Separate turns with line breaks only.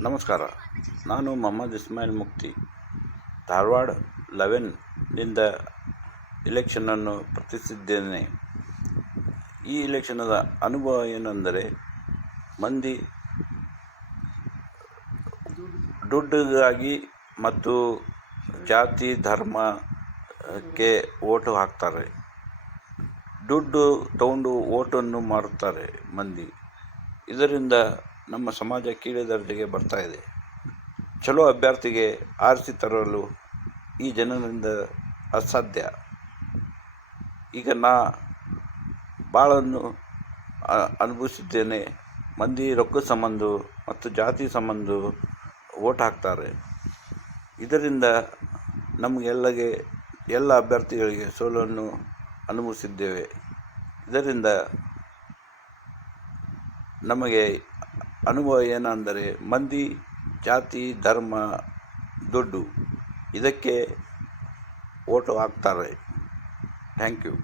ನಮಸ್ಕಾರ. ನಾನು ಮೊಹಮ್ಮದ್ ಇಸ್ಮಾಯಿಲ್ ಮುಕ್ತಿ. ಧಾರವಾಡ ಲೆವೆನ್ನಿಂದ ಇಲೆಕ್ಷನನ್ನು ಪ್ರತಿಸಿದ್ದೇನೆ ಈ ಇಲೆಕ್ಷನದ ಅನುಭವ ಏನೆಂದರೆ, ಮಂದಿ ದುಡ್ಡಿಗಾಗಿ ಮತ್ತು ಜಾತಿ ಧರ್ಮಕ್ಕೆ ಓಟು ಹಾಕ್ತಾರೆ. ದುಡ್ಡು ತಗೊಂಡು ಓಟನ್ನು ಮಾಡುತ್ತಾರೆ ಮಂದಿ. ಇದರಿಂದ ನಮ್ಮ ಸಮಾಜ ಕೀಳೆ ದರ್ಜೆಗೆ ಬರ್ತಾ ಇದೆ. ಚಲೋ ಅಭ್ಯರ್ಥಿಗೆ ಆರಿಸಿ ತರಲು ಈ ಜನರಿಂದ ಅಸಾಧ್ಯ. ಈಗ ನಾ ಭಾಳನ್ನು ಅನುಭವಿಸಿದ್ದೇನೆ. ಮಂದಿ ರೊಕ್ಕ ಸಂಬಂಧ ಮತ್ತು ಜಾತಿ ಸಂಬಂಧ ಓಟ್ ಹಾಕ್ತಾರೆ. ಇದರಿಂದ ನಮಗೆಲ್ಲಗೆ ಎಲ್ಲ ಅಭ್ಯರ್ಥಿಗಳಿಗೆ ಸೋಲನ್ನು ಅನುಭವಿಸಿದ್ದೇವೆ. ಇದರಿಂದ ನಮಗೆ ಅನುಭವ ಏನಂದರೆ ಮಂದಿ ಜಾತಿ ಧರ್ಮ ದುಡ್ಡು ಇದಕ್ಕೆ ಓಟು ಹಾಕ್ತಾರೆ. Thank you.